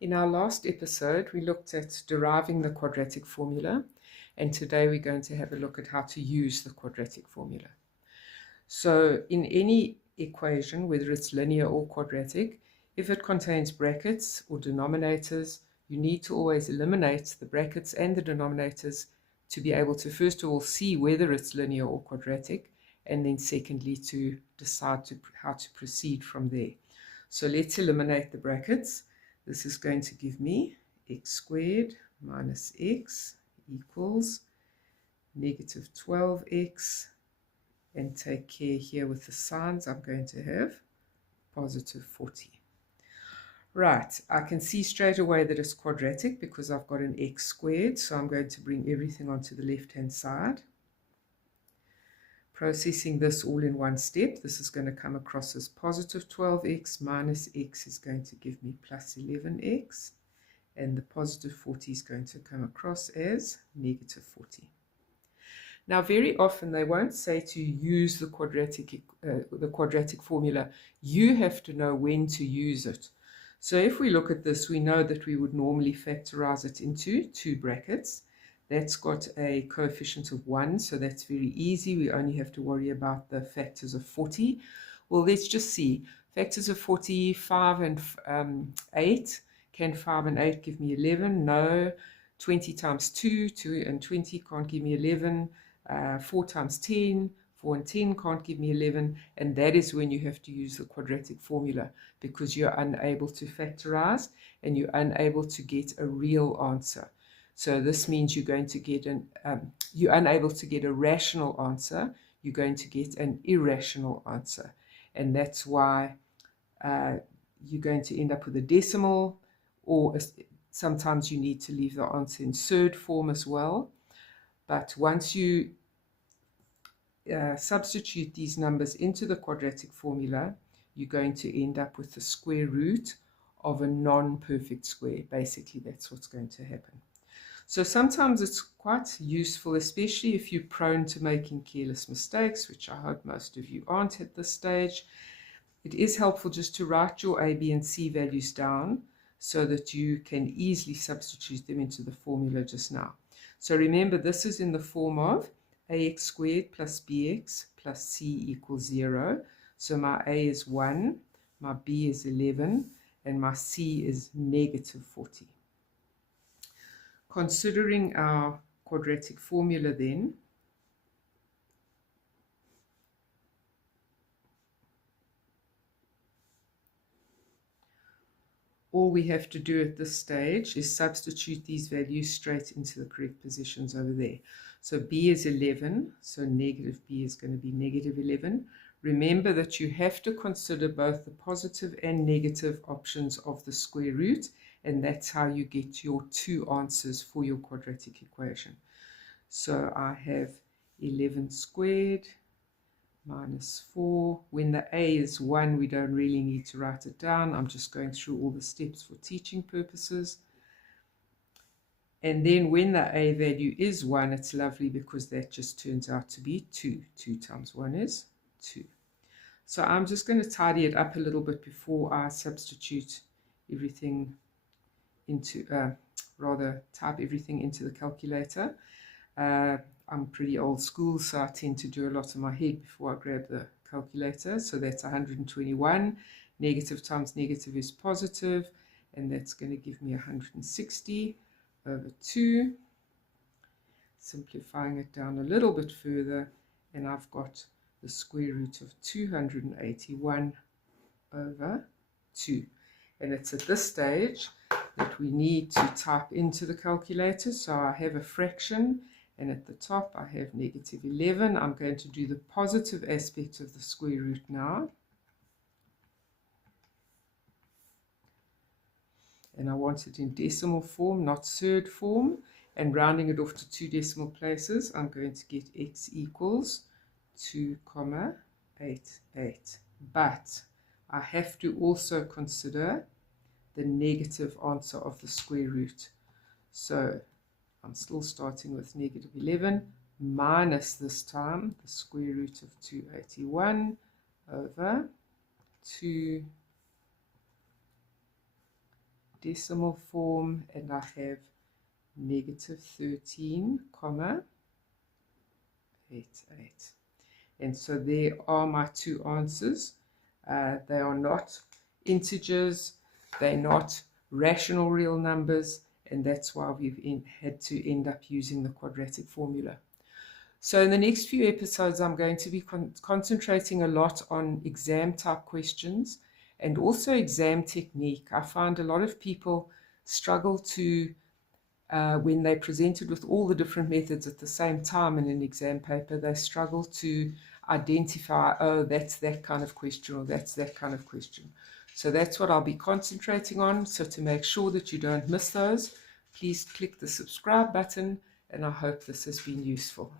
In our last episode, we looked at deriving the quadratic formula, and today we're going to have a look at how to use the quadratic formula. So in any equation, whether it's linear or quadratic, if it contains brackets or denominators, you need to always eliminate the brackets and the denominators to be able to first of all see whether it's linear or quadratic, and then secondly to decide how to proceed from there. So let's eliminate the brackets. This is going to give me x squared minus x equals negative 12x, and take care here with the signs, I'm going to have positive 40. Right, I can see straight away that it's quadratic because I've got an x squared, so I'm going to bring everything onto the left-hand side. Processing this all in one step, this is going to come across as positive 12x minus x is going to give me plus 11x, and the positive 40 is going to come across as negative 40. Now, very often they won't say to use the quadratic formula. You have to know when to use it. So if we look at this, we know that we would normally factorize it into two brackets. That's got a coefficient of 1, so that's very easy. We only have to worry about the factors of 40. Well, let's just see. Factors of 40, 5 and 8. Can 5 and 8 give me 11? No. 20 times 2, 2 and 20 can't give me 11. 4 times 10, 4 and 10 can't give me 11. And that is when you have to use the quadratic formula, because you're unable to factorize and you're unable to get a real answer. So this means you're going to get you're unable to get a rational answer, you're going to get an irrational answer. And that's why you're going to end up with a decimal, or sometimes you need to leave the answer in surd form as well. But once you substitute these numbers into the quadratic formula, you're going to end up with the square root of a non-perfect square. Basically, that's what's going to happen. So sometimes it's quite useful, especially if you're prone to making careless mistakes, which I hope most of you aren't at this stage. It is helpful just to write your A, B, and C values down so that you can easily substitute them into the formula just now. So remember, this is in the form of ax squared plus bx plus c equals 0. So my a is 1, my b is 11, and my c is negative 40. Considering our quadratic formula then, all we have to do at this stage is substitute these values straight into the correct positions over there. So b is 11, so negative b is going to be negative 11. Remember that you have to consider both the positive and negative options of the square root, and that's how you get your two answers for your quadratic equation. So I have 11 squared minus 4. When the a is 1, we don't really need to write it down. I'm just going through all the steps for teaching purposes. And then when the a value is 1, it's lovely because that just turns out to be 2. 2 times 1 is 2. So I'm just going to tidy it up a little bit before I substitute everything into, type everything into the calculator. I'm pretty old school, so I tend to do a lot in my head before I grab the calculator. So that's 121. Negative times negative is positive, and that's going to give me 160 over 2. Simplifying it down a little bit further, and I've got the square root of 281 over 2. And it's at this stage that we need to type into the calculator. So I have a fraction, and at the top I have negative 11. I'm going to do the positive aspect of the square root now. And I want it in decimal form, not surd form. And rounding it off to 2 decimal places, I'm going to get x equals 2,88. But I have to also consider the negative answer of the square root. So I'm still starting with negative 11 minus, this time, the square root of 281 over 2 decimal form, and I have negative 13, comma 88. And so there are my two answers. They are not integers, they're not rational real numbers, and that's why we've had to end up using the quadratic formula. So in the next few episodes, I'm going to be concentrating a lot on exam type questions and also exam technique. I find a lot of people struggle to, when they're presented with all the different methods at the same time in an exam paper, they struggle to identify, oh, that's that kind of question, or that's that kind of question. So that's what I'll be concentrating on. So to make sure that you don't miss those, please click the subscribe button, and I hope this has been useful.